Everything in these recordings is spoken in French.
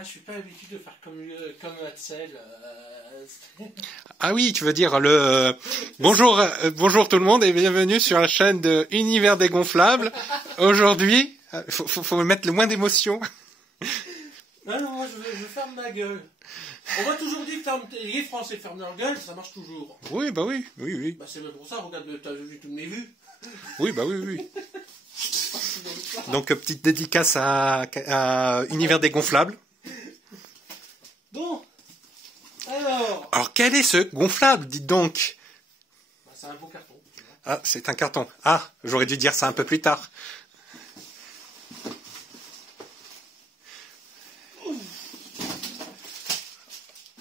Ah, je suis pas habitué de faire comme Axel. Ah oui, tu veux dire le bonjour, bonjour tout le monde et bienvenue sur la chaîne de Univers dégonflable. Aujourd'hui, faut mettre le moins d'émotion. Non, non, moi je ferme ma gueule. On m'a toujours dit que les Français ferment leur gueule, ça marche toujours. Oui, bah oui, oui, oui. Bah c'est pour ça, regarde, t'as vu toutes mes vues. Oui, bah oui, oui. Donc petite dédicace à Univers dégonflable. Bon, alors quel est ce gonflable, dites donc? bah, c'est un beau carton. Ah, c'est un carton. Ah, j'aurais dû dire ça un peu plus tard.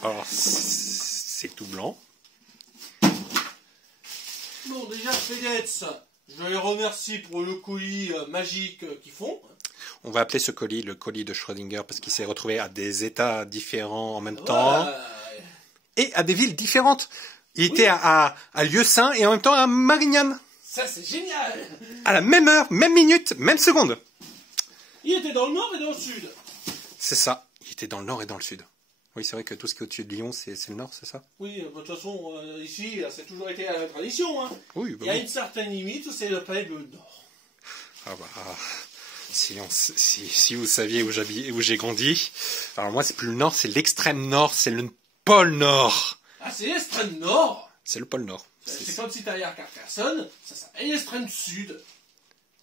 Alors, c'est tout blanc. Bon, déjà, FedEx, je les remercie pour le colis magique qu'ils font. On va appeler ce colis le colis de Schrödinger parce qu'il s'est retrouvé à des états différents en même temps et à des villes différentes. Il était à Lieusaint et en même temps à Marignane. Ça, c'est génial! À la même heure, même minute, même seconde. Il était dans le nord et dans le sud. C'est ça. Il était dans le nord et dans le sud. Oui, c'est vrai que tout ce qui est au-dessus de Lyon, c'est le nord, c'est ça? Oui, de toute façon, ici, ça a toujours été la tradition. Hein. Oui, bah il y a une certaine limite où c'est le peuple nord. Ah bah, si vous saviez où j'ai grandi, alors moi c'est plus le nord, c'est l'extrême nord, c'est le pôle nord. Ah, c'est l'extrême nord? C'est le pôle nord. C'est comme si t'allais à Carcassonne, ça s'appelle l'extrême sud.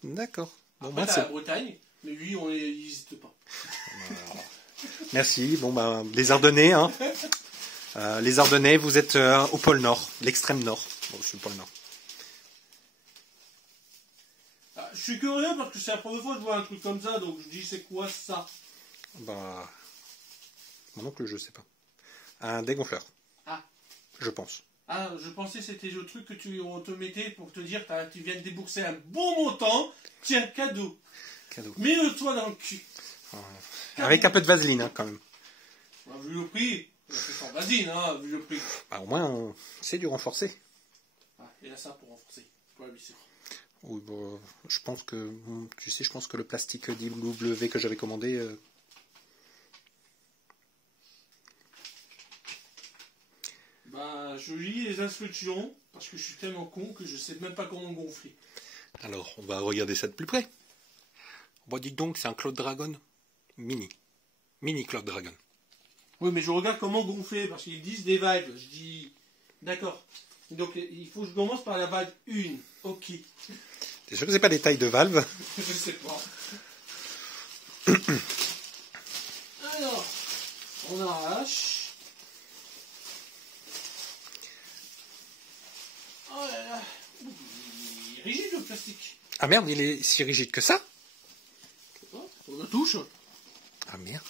D'accord. Bon, après, t'as la Bretagne, mais lui, on n'hésite pas. Merci. Bon, ben, les Ardennais, hein. Les Ardennais, vous êtes au pôle Nord, l'extrême Nord. Bon, je suis le pôle Nord. Ah, je suis curieux parce que c'est la première fois que je vois un truc comme ça, donc je dis c'est quoi ça? Bah, mon oncle, je sais pas. Un dégonfleur. Ah. Je pense. Ah, je pensais que c'était le truc que on te mettait pour te dire que tu viens de débourser un bon montant. Tiens, cadeau. Cadeau. Mets-le-toi dans le cul. Avec un peu de vaseline, hein, quand même. Bah, vu le prix, c'est sans vaseline, hein, vu le prix. Bah, au moins, c'est du renforcé. Ah, il y a ça pour renforcer, pour la blessure. Oui, bon, je pense que, tu sais, je pense que le plastique DW que j'avais commandé... Bah, je lis les instructions, parce que je suis tellement con que je sais même pas comment gonfler. Alors, on va regarder ça de plus près. Bon, dites donc, c'est un Cloud Dragon mini. Mini Cloud Dragon. Oui, mais je regarde comment gonfler, parce qu'ils disent des vagues. Je dis, d'accord. Donc, il faut que je commence par la vague 1. Ok. T'es sûr que c'est pas des tailles de valve? Je sais pas. Alors, on arrache. Oh là là. Il est rigide le plastique. Ah merde, il est si rigide que ça? On le touche. Ah merde.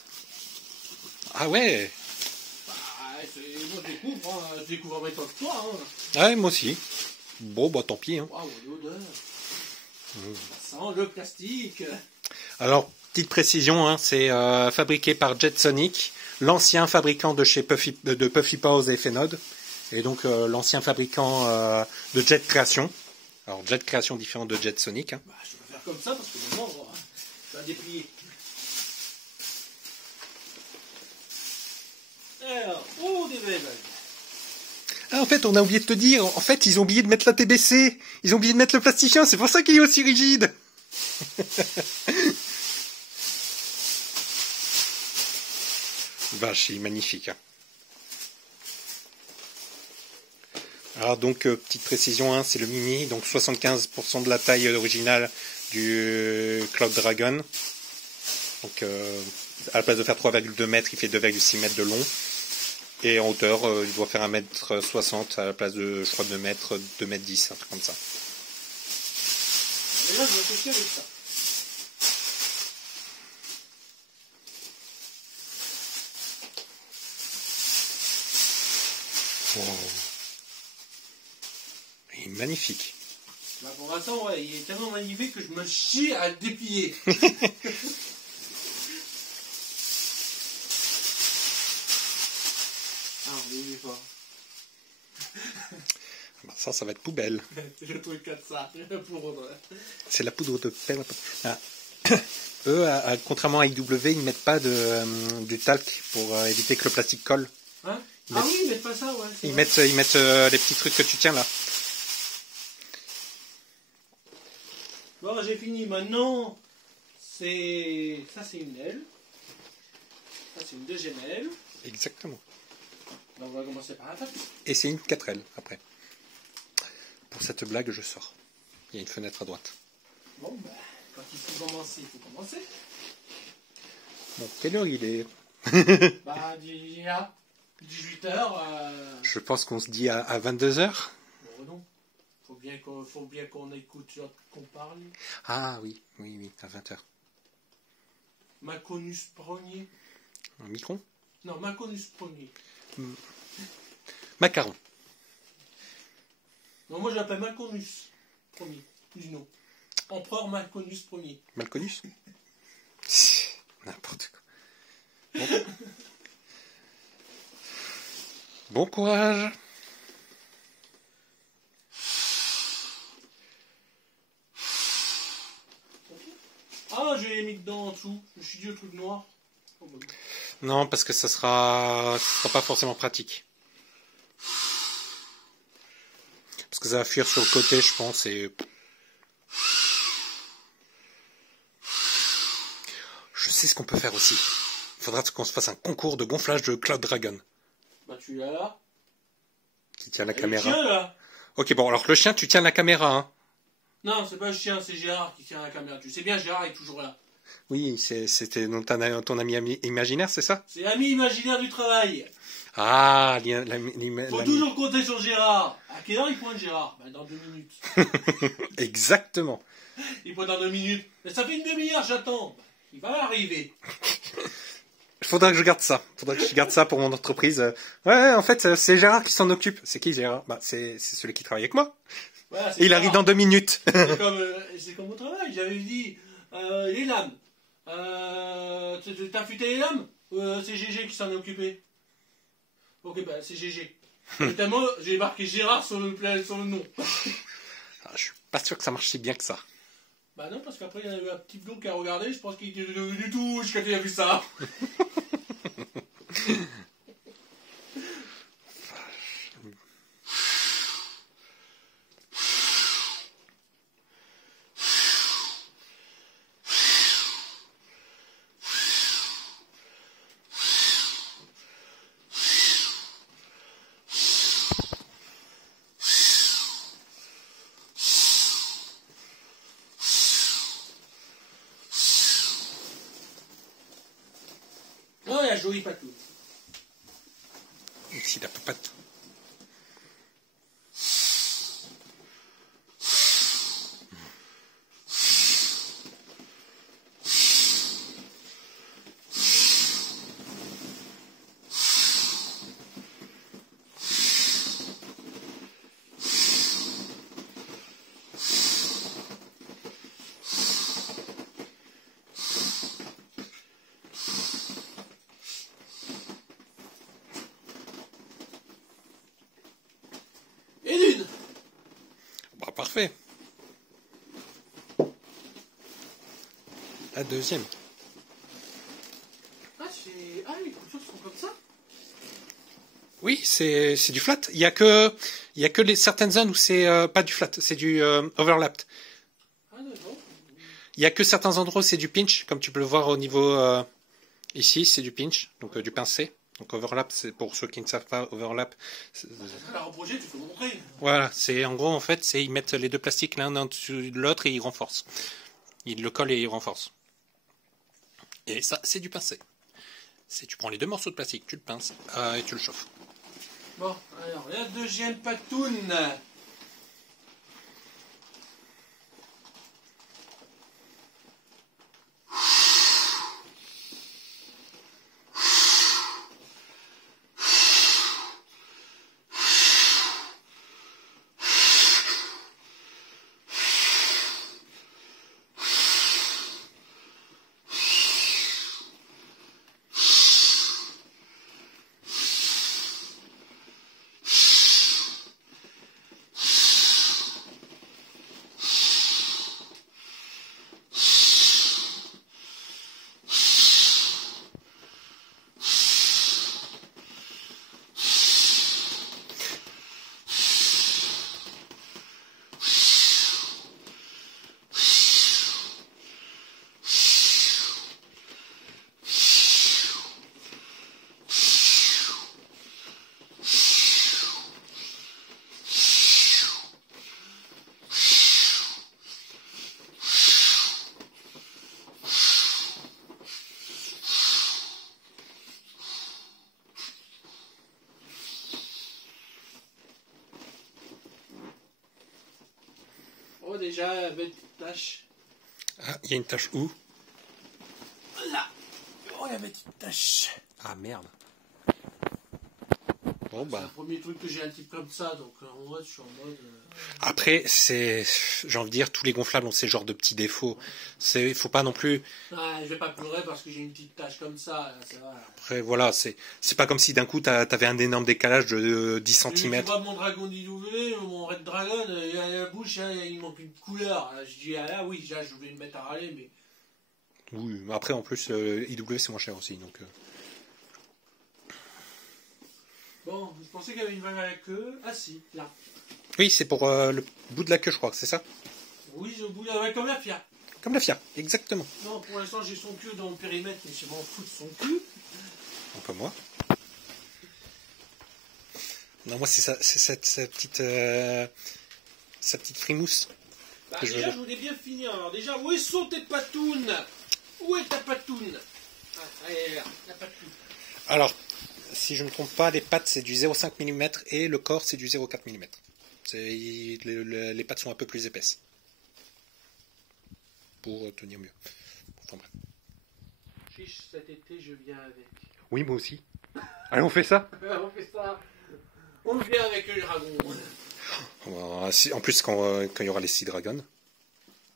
Ah ouais. Bah, moi je découvre en même temps que toi. Hein. Ah ouais, moi aussi. Bon, bah tant pis. Hein. Waouh, l'odeur. Ça sent le plastique. Alors, petite précision, hein, c'est fabriqué par Jetsonic, l'ancien fabricant de chez Puffy Paws et Phénode, et donc l'ancien fabricant de Jet Création. Alors, Jet Création différent de Jetsonic. Hein. Bah, je vais faire comme ça parce que maintenant, ça va déplier. Alors, des vagues. Ah, en fait, on a oublié de te dire, en fait, ils ont oublié de mettre la TBC, ils ont oublié de mettre le plasticien, c'est pour ça qu'il est aussi rigide. Vache, il est magnifique. Hein. Alors donc, petite précision, hein, c'est le mini, donc 75% de la taille originale du Cloud Dragon. Donc, à la place de faire 3,2 mètres, il fait 2,6 mètres de long. Et en hauteur, il doit faire 1,60 m à la place de, je crois, 2 mètres, 2,10 m, un truc comme ça. Et là, je vais tester avec ça. Wow. Il est magnifique. Bah, pour l'instant, ouais, il est tellement magnifique que je me chie à le déplier. Ah, on n'oublie pas. Ben ça va être poubelle. C'est le truc comme ça, c'est la poudre. C'est la poudre de perle. Ah. Eux, contrairement à IW, ils mettent pas du talc pour éviter que le plastique colle. Hein? Ah oui, ils mettent pas ça, ouais. Ils mettent les petits trucs que tu tiens là. Bon, j'ai fini. Maintenant, ça c'est une aile. Ça c'est une deuxième aile. Exactement. Donc on va commencer par la tête. Et c'est une 4L après. Pour cette blague, je sors. Il y a une fenêtre à droite. Bon, bah, quand il faut commencer, il faut commencer. Bon, quelle heure il est? Bah, 18h. Je pense qu'on se dit à 22h. Bon, non. Faut bien qu'on écoute qu'on parle. Ah oui, à 20h. Maconus premier. Un micron? Non, Maconus premier. Macaron. Non, moi je l'appelle Maconus premier. Du nom. Empereur Maconus premier. Malconus? N'importe quoi. Bon. Bon courage. Ah, je l'ai mis dedans en dessous. Je me suis dit le truc noir. Oh, bah. Non, parce que ça sera pas forcément pratique. Parce que ça va fuir sur le côté, je pense, et... Je sais ce qu'on peut faire aussi. Il faudra qu'on se fasse un concours de gonflage de Cloud Dragon. Bah, tu l'as là. Qui tient la Et caméra. le chien, là. Ok, bon, alors le chien, tu tiens la caméra, hein. Non, c'est pas le chien, c'est Gérard qui tient la caméra. Tu sais bien, Gérard est toujours là. Oui, c'était ton ami imaginaire, c'est ça? C'est l'ami imaginaire du travail. Ah, Faut toujours compter sur Gérard. À quelle heure il pointe Gérard? Bah, dans 2 minutes. Exactement. Il pointe dans 2 minutes. Mais ça fait une demi-heure, j'attends. Il va arriver. Faudra que je garde ça. Faudra que je garde ça pour mon entreprise. Ouais, en fait, c'est Gérard qui s'en occupe. C'est qui Gérard? Bah, c'est celui qui travaille avec moi. Voilà, Et il arrive dans 2 minutes. C'est comme au travail. J'avais dit les lames. T'as affûté les lames? C'est GG qui s'en est occupé. Ok, bah c'est GG. Notamment, j'ai marqué Gérard sur le nom. Ah, je suis pas sûr que ça marche si bien que ça. Bah non, parce qu'après il y en a eu un petit blond qui a regardé. Je pense qu'il était du tout jusqu'à qu'il a vu ça. Oh, la jolie patou. Ici, la papate. Et d'une. Bah, parfait. La deuxième. Les coutures sont comme ça. Oui, c'est du flat. Il y a que certaines zones où c'est pas du flat, c'est du overlapped. Ah d'accord. Il y a que certains endroits où c'est du pinch, comme tu peux le voir au niveau ici, c'est du pinch, donc du pincé. Donc overlap, c'est pour ceux qui ne savent pas, overlap. Alors au projet, tu peux montrer. Voilà, c'est en gros en fait, c'est ils mettent les deux plastiques l'un au-dessus de l'autre et ils renforcent. Ils le collent et ils renforcent. Et ça, c'est du pincé. Tu prends les deux morceaux de plastique, tu le pinces et tu le chauffes. Bon, alors la deuxième patoune. vois déjà, il y avait une petite tache. Ah, il y a une tache où? Là. Oh, il y avait une petite tache. Ah merde. Bon C'est bah. le premier truc que j'ai un type comme ça, donc en mode, je suis en mode... Après, j'ai envie de dire, tous les gonflables ont ces genres de petits défauts. Faut pas non plus. Ah, je vais pas pleurer parce que j'ai une petite tache comme ça, ça va. Après, voilà, c'est pas comme si d'un coup t'avais un énorme décalage de 10 Tu cm. vois mon dragon d'IW, mon Red Dragon, il a la bouche, hein, il manque une couleur. Je dis, ah là, oui, là, je voulais me mettre à râler, mais... Oui, mais après, en plus, IW c'est moins cher aussi. Donc, Bon, je pensais qu'il y avait une valve à la queue. Ah si, là. Oui, c'est pour le bout de la queue, je crois, c'est ça? Oui, au bout, ouais, comme la FIA. Comme la FIA, exactement. Non, pour l'instant, j'ai son cul dans le périmètre, mais je m'en fous de son cul. Donc, comme moi. Non, moi, c'est sa petite frimousse. Bah, que je déjà, veux. je voulais bien finir. Alors, déjà, où sont tes patounes? Où est ta patoune? Ah, allez, là, la patoune. Alors, si je ne me trompe pas, les pattes c'est du 0,5 mm et le corps c'est du 0,4 mm. Les pattes sont un peu plus épaisses. Pour tenir mieux. Enfin, bref. Chiche, cet été, je viens avec. Oui, moi aussi. Allez, on fait ça. On fait ça. On vient avec le dragon. En plus, quand il y aura les Sea Dragons.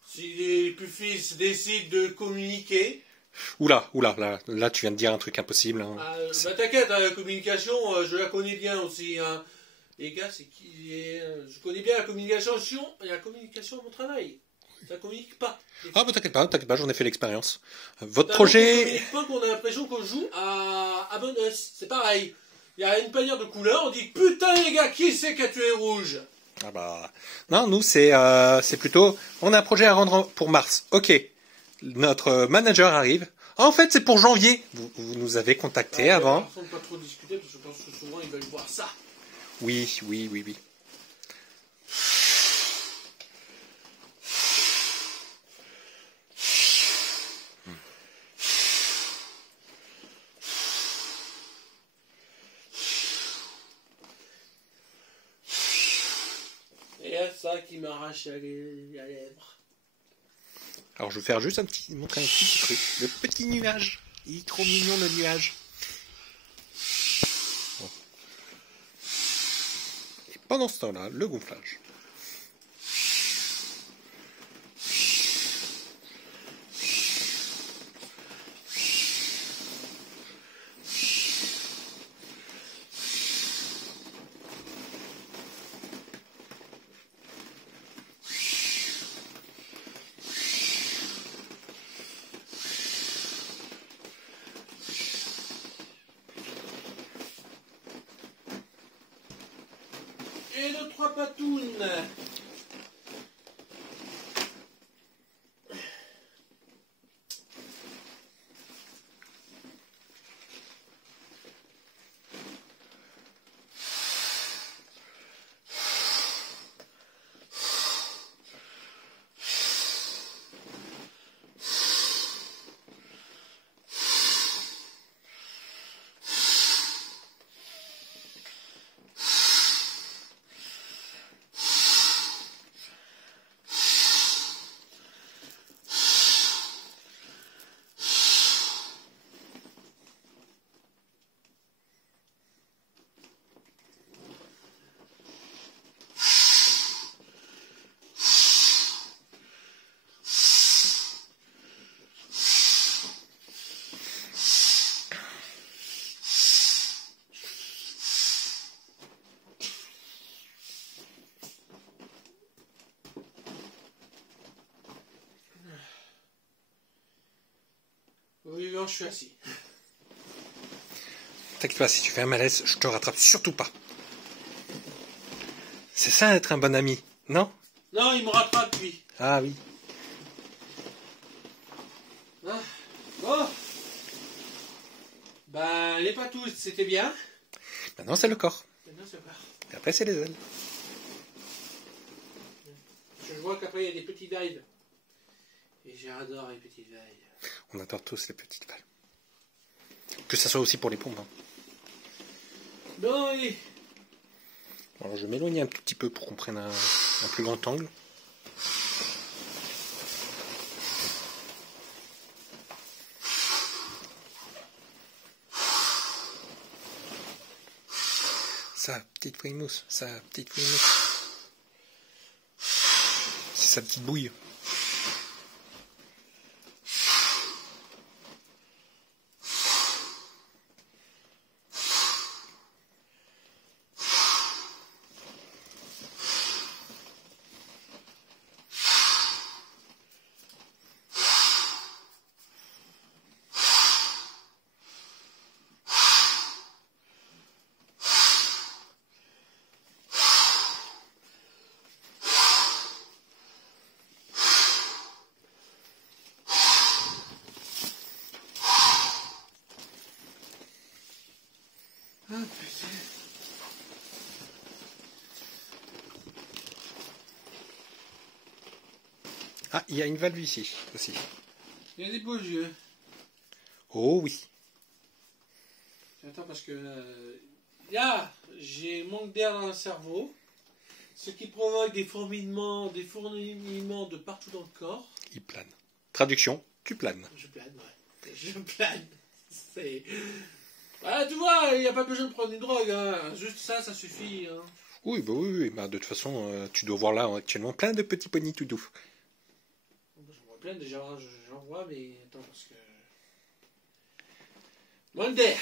Si les pufis décident de communiquer... Oula, là, tu viens de dire un truc impossible. Hein. Bah t'inquiète, la communication, je la connais bien aussi. Hein. Les gars, c'est qui je connais bien la communication à mon travail. Ça communique pas. Ah, bah t'inquiète pas, j'en ai fait l'expérience. Votre On projet... communique pas qu'on a l'impression qu'on joue à Among Us. C'est pareil. Il y a une panière de couleurs, on dit putain les gars, qui c'est qui a tué Rouge? Ah bah... Non, nous, c'est plutôt... On a un projet à rendre pour mars. Ok. Notre manager arrive. Ah, en fait, c'est pour janvier. Vous nous avez contacté avant. Sans pas trop discuter, parce que je pense que souvent ils veulent voir ça. Oui. Et il y a ça qui m'arrache la lèvre. Alors, je vais faire juste montrer un petit truc. Le petit nuage. Il est trop mignon, le nuage. Bon. Et pendant ce temps-là, le gonflage. Et nos trois patounes. Oui, non, je suis assis. T'inquiète pas, si tu fais un malaise, je te rattrape surtout pas. C'est ça être un bon ami, non? Non, il me rattrape, lui. Ah oui. Ah, bon. Ben, les patounes, c'était bien. Maintenant, c'est le corps. Maintenant, c'est pas. Et après, c'est les ailes. Je vois qu'après, il y a des petits dives. Et j'adore les petits dives. On adore tous les petites balles. Que ça soit aussi pour les pompes. Hein. Non, oui. Alors, je vais m'éloigner un tout petit peu pour qu'on prenne un plus grand angle. sa petite frimousse, sa petite frimousse. C'est sa petite bouille. Ah putain. Ah, il y a une valve ici aussi. Il y a des beaux yeux. Oh oui. Attends, parce que là, j'ai manque d'air dans le cerveau, ce qui provoque des fourmillements de partout dans le corps. Il plane. Traduction, tu planes. Je plane, ouais. Je plane. C'est... Ah, tu vois, il n'y a pas besoin de prendre une drogue, hein. Juste ça, ça suffit. Hein. Oui, bah oui. Bah, de toute façon, tu dois voir là actuellement plein de petits ponis tout doux. J'en vois plein déjà, j'en vois, mais attends, parce que... Manque d'air.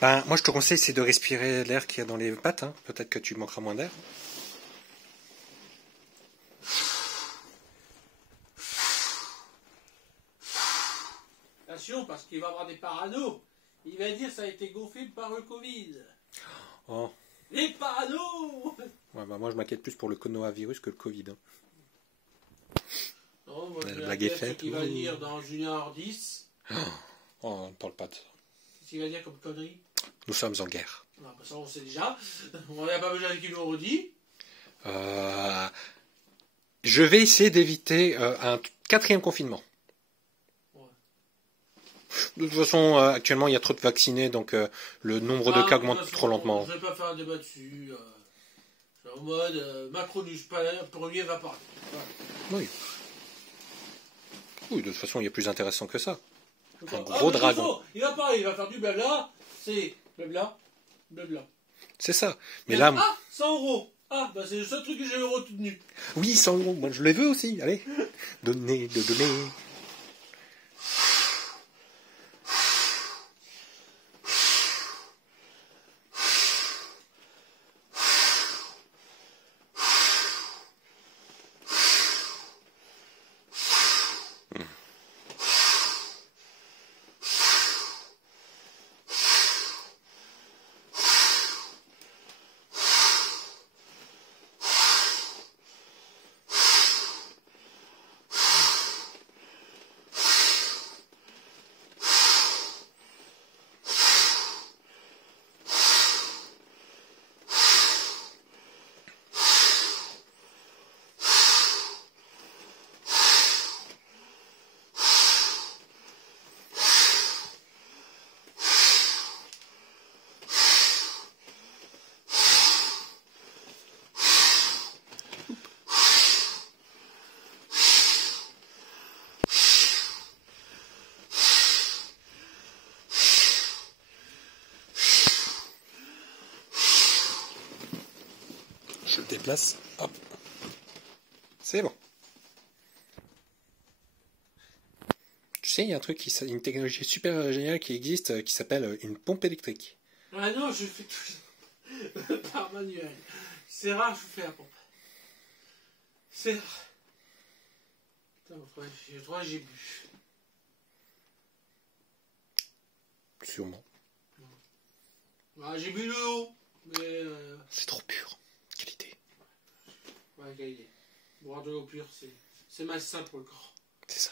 Ben, moi, je te conseille, c'est de respirer l'air qu'il y a dans les pattes. Hein. Peut-être que tu manqueras moins d'air. Attention, parce qu'il va avoir des paranos. Il va dire que ça a été gonflé par le Covid. Oh. Les paranos. Ouais, bah, moi, je m'inquiète plus pour le coronavirus que le Covid. Hein. Non, moi, La je blague est ce faite. qu'il va dire dans 1h10. Oh, on ne parle pas de ça. Qu'est-ce qu'il va dire comme connerie? Nous sommes en guerre. Ah, bah ça, on sait déjà. On n'a pas besoin qu'il nous redit. Je vais essayer d'éviter un 4e confinement. Ouais. De toute façon, actuellement, il y a trop de vaccinés, donc le nombre de cas augmente trop lentement. Je ne vais pas faire un débat dessus. Je suis en mode Macron du premier va parler. Voilà. Oui. Oui, de toute façon, il y a plus intéressant que ça. Un Ah, gros mais dragon. il va parler, il va faire du blabla. C'est blabla, blabla. C'est ça. Mais là, Ah, 100 euros. Ah, bah c'est le seul truc que j'ai retenu. oui, 100 euros. Moi, je les veux aussi. Allez. Donnez, donnez. Je le déplace. Hop. C'est bon. Tu sais, il y a un truc, une technologie super géniale qui existe qui s'appelle une pompe électrique. Ah non, je fais tout par manuel. C'est rare, je fais la pompe. C'est rare. Putain, je crois que j'ai bu. Sûrement. Ah, j'ai bu l'eau. Mais. C'est trop pur. Quelle idée. Ouais, quelle idée. Boire de l'eau pure, c'est malsain pour le corps. C'est ça.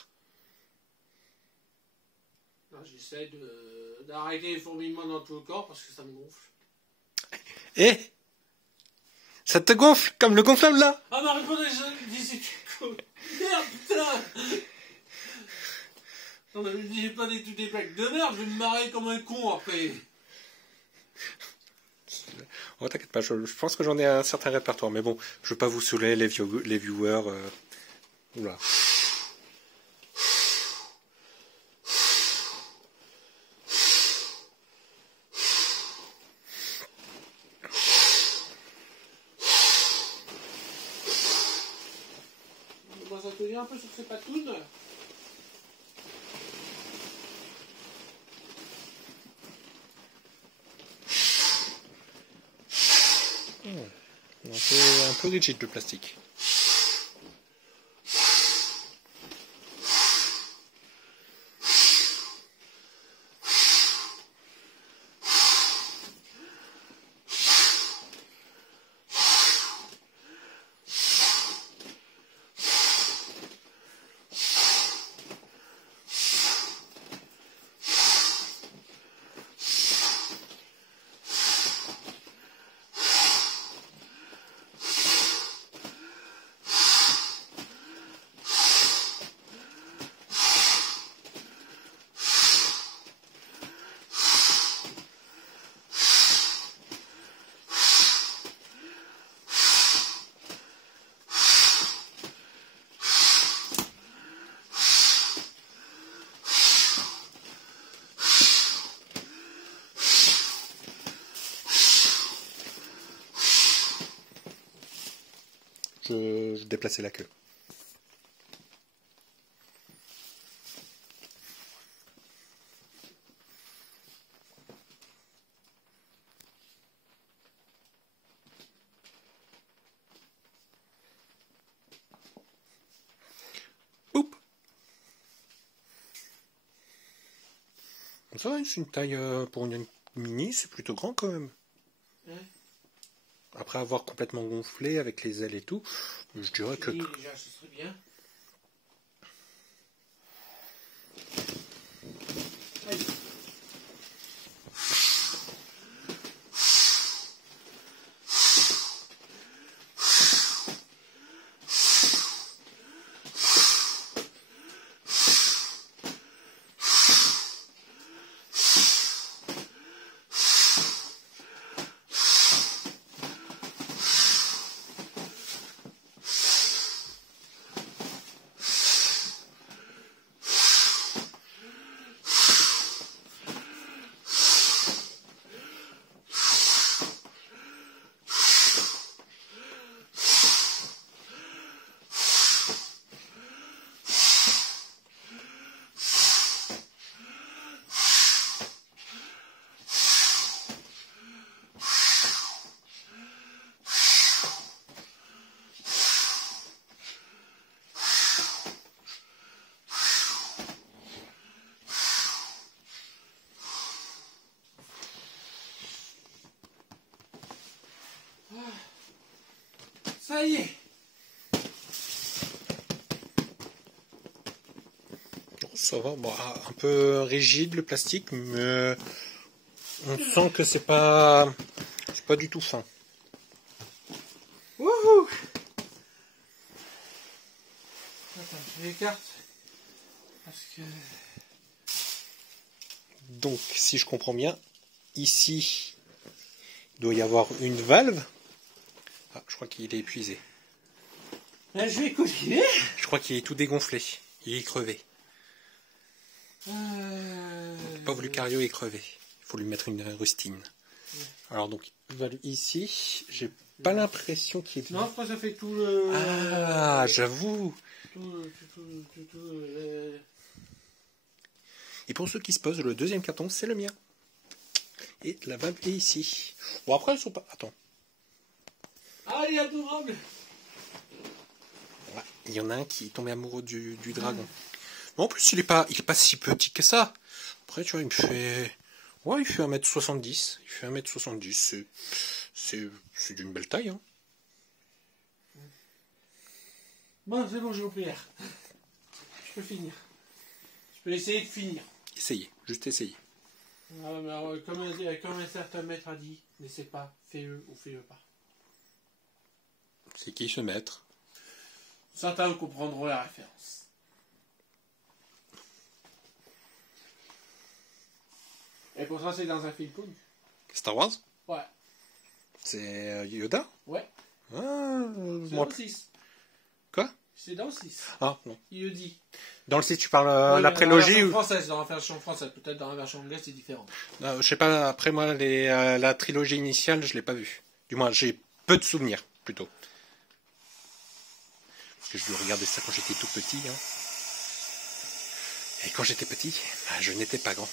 J'essaie d'arrêter les fourmillements dans tout le corps parce que ça me gonfle. Eh, ça te gonfle comme le gonflable là? Ah, ma réponse disait merde, putain. Non, mais j'ai pas des toutes des plaques de merde, je vais me marrer comme un con après. Oh, t'inquiète pas, je pense que j'en ai un certain répertoire, mais bon, je veux pas vous saouler les viewers. Oula. un peu sur ses patounes. Un peu rigide le plastique. Je déplaçais la queue. Oups. Ça va, c'est une taille pour une mini, c'est plutôt grand quand même. Ouais. Après avoir complètement gonflé avec les ailes et tout, je dirais que... Déjà, ce serait bien. Allez. Ça y est. Ça va, bon, un peu rigide le plastique, mais on sent que c'est pas du tout fin. Wouhou! Attends, je l'écarte. Parce que... Donc, si je comprends bien, ici, il doit y avoir une valve. Ah, je crois qu'il est épuisé. Là, je vais coucher. Je crois qu'il est tout dégonflé. Il est crevé. Le pauvre Lucario est crevé. Il faut lui mettre une rustine. Ouais. Alors donc, valve ici, j'ai pas l'impression qu'il est... Non, je crois que ça fait tout le... Ah, j'avoue. Et pour ceux qui se posent, le deuxième carton, c'est le mien. Et la valve est ici. Bon, après, elles sont pas... Attends. Ah, il est adorable. Ouais, il y en a un qui est tombé amoureux du dragon. Mais en plus, il est pas si petit que ça. Après, tu vois, il me fait... Ouais, il fait 1m70. Il fait 1m70. C'est d'une belle taille, hein. Bon, c'est bon, j'ai au prière. Je peux finir. Je peux essayer de finir. Essayez, juste essayez. Alors, comme un certain maître a dit, n'essaie pas, fais-le ou fais-le pas. C'est qui ce maître? Certains comprendront la référence. Et pour ça, c'est dans un film connu. Star Wars? Ouais. C'est Yoda? Ouais. Ah, C'est moi... dans le 6. Quoi? C'est dans le 6. Ah, non. Il le dit. Dans le 6, tu parles Oui, la prélogie dans la version ou... française, dans la version française. Peut-être dans la version anglaise, c'est différent. Je sais pas, après moi, la trilogie initiale, je l'ai pas vue. Du moins, j'ai peu de souvenirs, plutôt. que je dois regarder ça quand j'étais tout petit. Hein. Et quand j'étais petit, bah, je n'étais pas grand.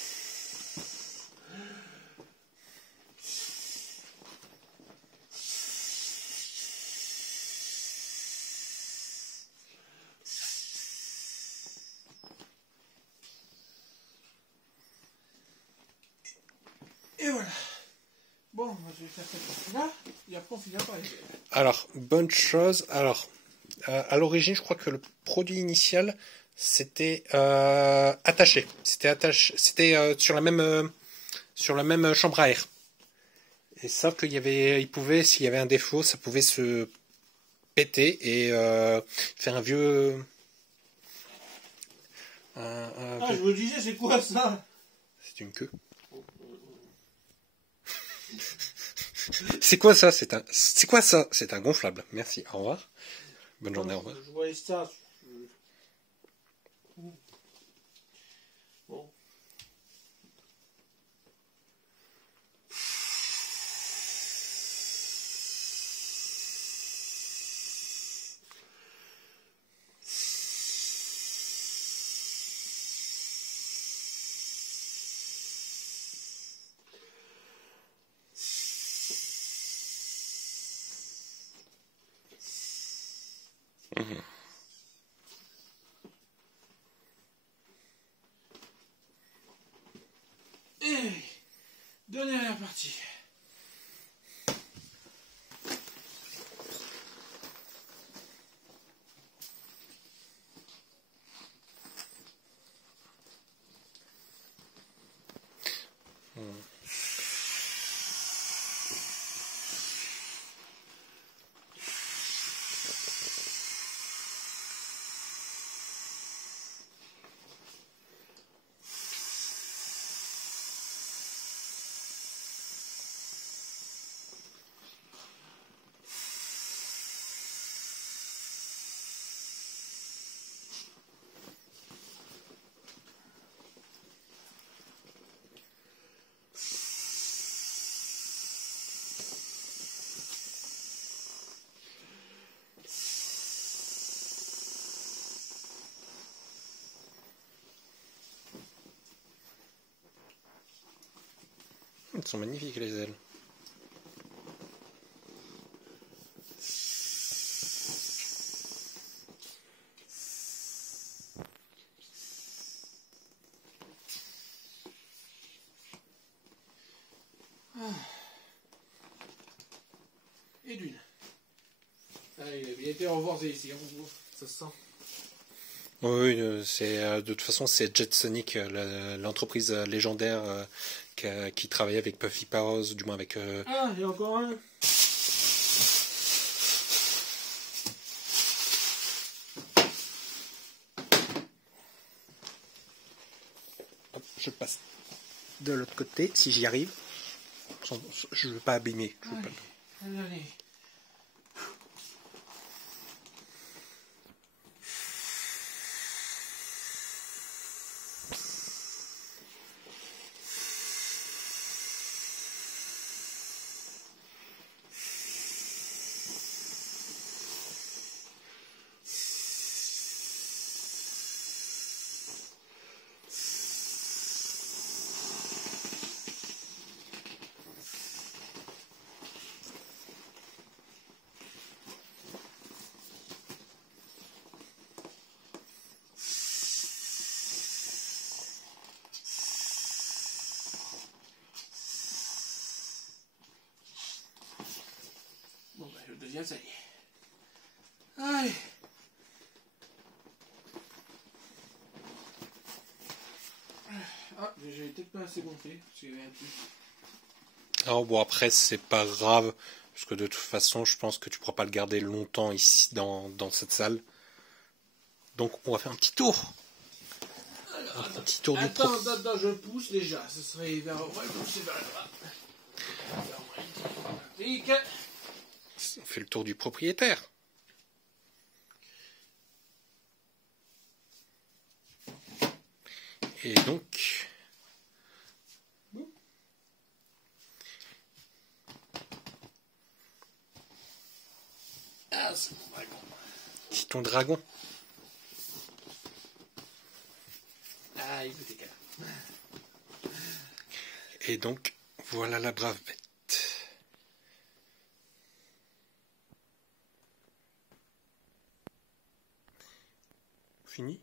Et voilà. Bon, moi je vais faire cette partie-là, et après on finira par les ailes. Alors, bonne chose. Alors, à l'origine, je crois que le produit initial, c'était attaché. C'était sur la même chambre à air. Et sauf qu'il y avait, s'il y avait un défaut, ça pouvait se péter et faire un vieux. Je me disais, c'est quoi ça? C'est une queue. C'est quoi ça? C'est quoi ça? C'est un gonflable. Merci. Au revoir. Bonne journée. Au revoir. Je voyais ça. Bon. Et dernière partie. Elles sont magnifiques les ailes. Et d'une. Allez, il a bien été, au revoir, c'est ici, ça se sent. Oui, de toute façon, c'est Jet Sonic, l'entreprise légendaire qui travaille avec Puffy Powers, du moins avec. Ah, il y a encore un. Hop, je passe de l'autre côté, si j'y arrive. Je ne veux pas abîmer. Allez. Bon, bah, le deuxième, ça y est. Allez. Ah, j'ai peut-être pas assez gonflé, parce qu'il y avait un truc. Alors bon, après, c'est pas grave, parce que de toute façon, je pense que tu pourras pas le garder longtemps ici, dans cette salle. Donc, on va faire un petit tour. Alors, Un petit tour du attends, je pousse déjà. Ce serait vers... Ouais, pousser vers là. On fait le tour du propriétaire. Et donc... Ah, c'est mon wagon. Petit ton dragon. Ah, il était calme. Et donc, voilà la brave bête. Fini ?